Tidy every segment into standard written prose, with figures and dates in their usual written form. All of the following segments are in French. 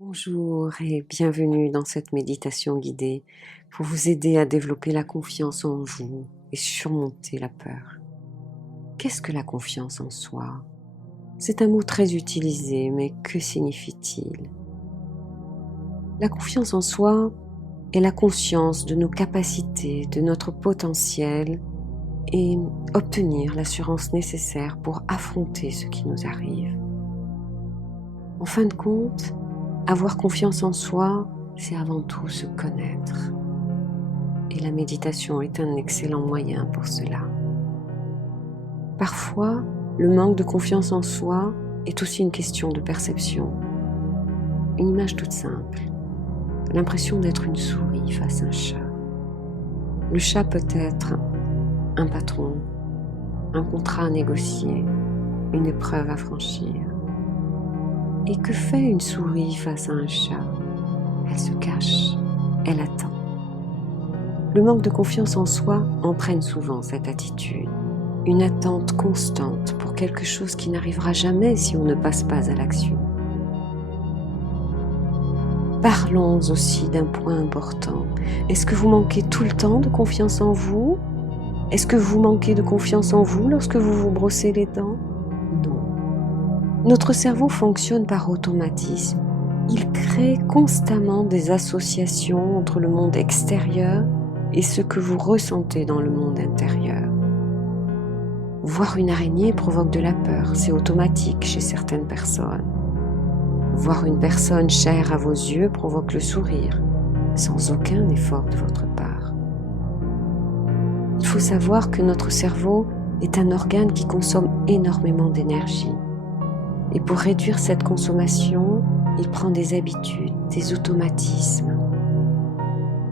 Bonjour et bienvenue dans cette méditation guidée pour vous aider à développer la confiance en vous et surmonter la peur. Qu'est-ce que la confiance en soi? C'est un mot très utilisé, mais que signifie-t-il? La confiance en soi est la conscience de nos capacités, de notre potentiel et obtenir l'assurance nécessaire pour affronter ce qui nous arrive. En fin de compte, avoir confiance en soi, c'est avant tout se connaître. Et la méditation est un excellent moyen pour cela. Parfois, le manque de confiance en soi est aussi une question de perception. Une image toute simple. L'impression d'être une souris face à un chat. Le chat peut être un patron, un contrat à négocier, une épreuve à franchir. Et que fait une souris face à un chat? Elle se cache, elle attend. Le manque de confiance en soi entraîne souvent cette attitude, une attente constante pour quelque chose qui n'arrivera jamais si on ne passe pas à l'action. Parlons aussi d'un point important. Est-ce que vous manquez tout le temps de confiance en vous? Est-ce que vous manquez de confiance en vous lorsque vous vous brossez les dents? Non. Notre cerveau fonctionne par automatisme. Il crée constamment des associations entre le monde extérieur et ce que vous ressentez dans le monde intérieur. Voir une araignée provoque de la peur, c'est automatique chez certaines personnes. Voir une personne chère à vos yeux provoque le sourire, sans aucun effort de votre part. Il faut savoir que notre cerveau est un organe qui consomme énormément d'énergie. Et pour réduire cette consommation, il prend des habitudes, des automatismes.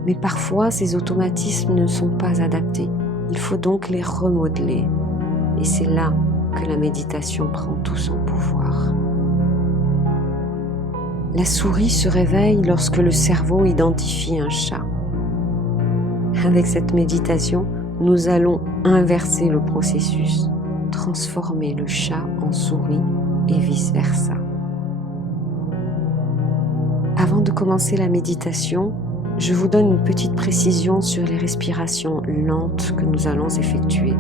Mais parfois, ces automatismes ne sont pas adaptés. Il faut donc les remodeler. Et c'est là que la méditation prend tout son pouvoir. La souris se réveille lorsque le cerveau identifie un chat. Avec cette méditation, nous allons inverser le processus, transformer le chat en souris et vice-versa. Avant de commencer la méditation, je vous donne une petite précision sur les respirations lentes que nous allons effectuer.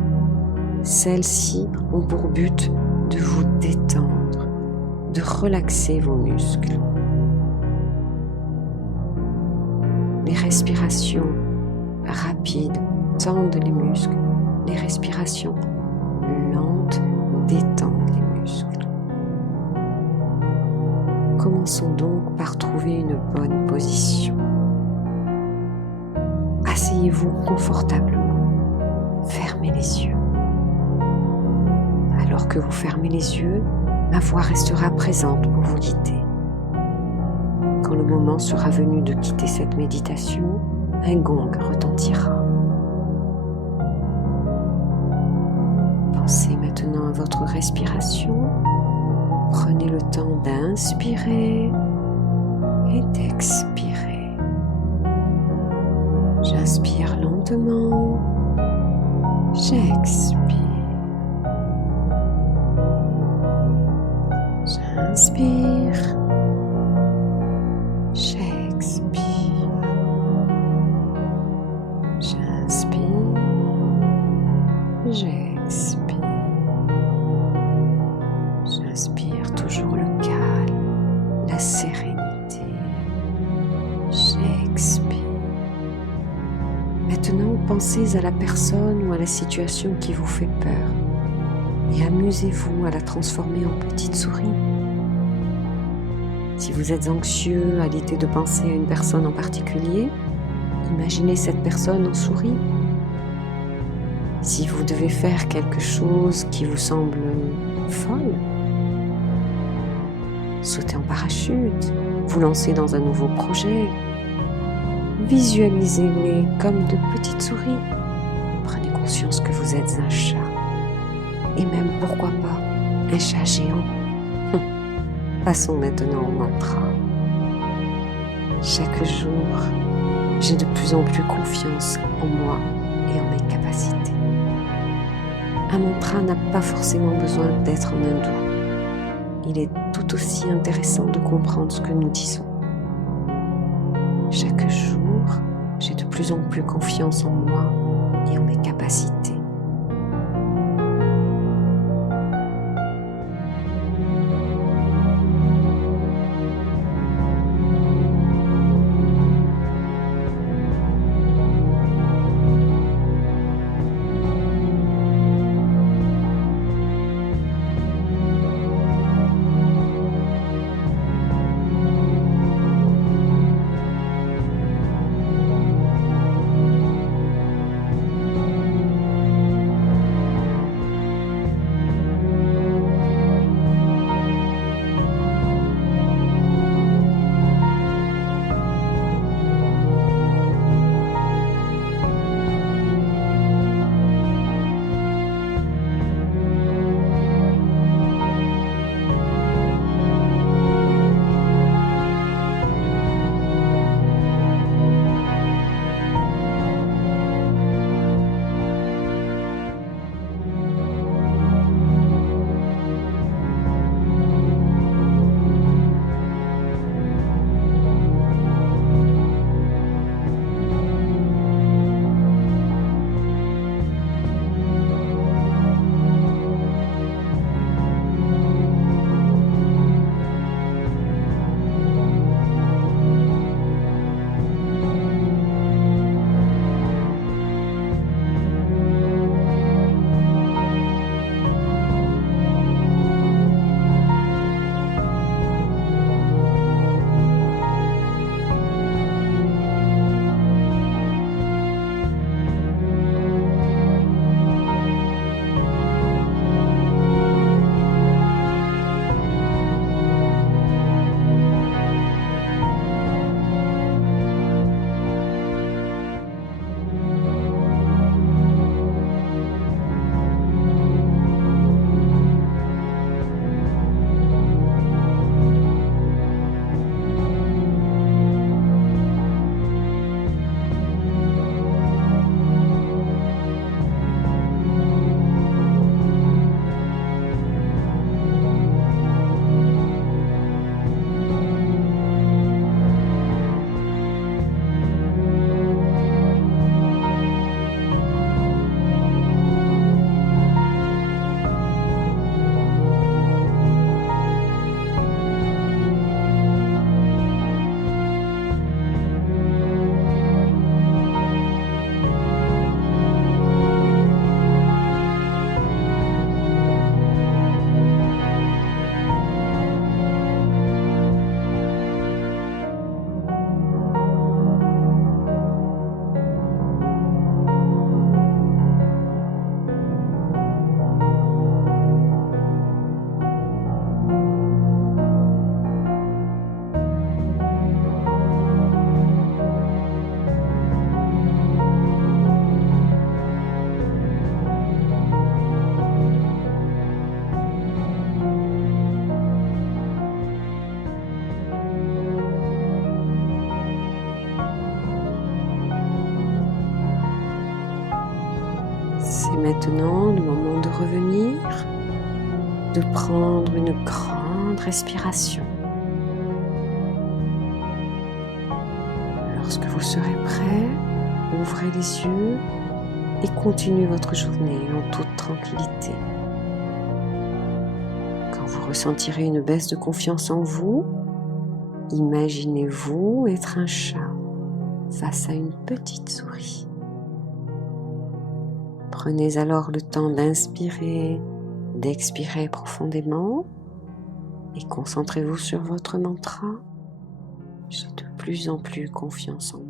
Celles-ci ont pour but de vous détendre, de relaxer vos muscles. Les respirations rapides tendent les muscles. Les respirations lentes détendent les muscles. Commençons donc par trouver une bonne position. Asseyez-vous confortablement. Fermez les yeux. Alors que vous fermez les yeux, ma voix restera présente pour vous guider. Quand le moment sera venu de quitter cette méditation, un gong retentira. Pensez maintenant à votre respiration. Prenez le temps d'inspirer et d'expirer. J'inspire lentement, j'expire. J'inspire, j'expire. J'inspire, j'expire. J'inspire toujours le calme, la sérénité. J'expire. Maintenant, pensez à la personne ou à la situation qui vous fait peur et amusez-vous à la transformer en petite souris. Si vous êtes anxieux à l'idée de penser à une personne en particulier, imaginez cette personne en souris. Si vous devez faire quelque chose qui vous semble folle, sauter en parachute, vous lancer dans un nouveau projet, visualisez-les comme de petites souris. Prenez conscience que vous êtes un chat. Et même, pourquoi pas, un chat géant. Passons maintenant au mantra. Chaque jour, j'ai de plus en plus confiance en moi et en mes capacités. Un mantra n'a pas forcément besoin d'être en hindou. Il est tout aussi intéressant de comprendre ce que nous disons. Chaque jour, j'ai de plus en plus confiance en moi et en mes capacités. C'est maintenant le moment de revenir, de prendre une grande respiration. Lorsque vous serez prêt, ouvrez les yeux et continuez votre journée en toute tranquillité. Quand vous ressentirez une baisse de confiance en vous, imaginez-vous être un chat face à une petite souris. Prenez alors le temps d'inspirer, d'expirer profondément et concentrez-vous sur votre mantra. J'ai de plus en plus confiance en moi.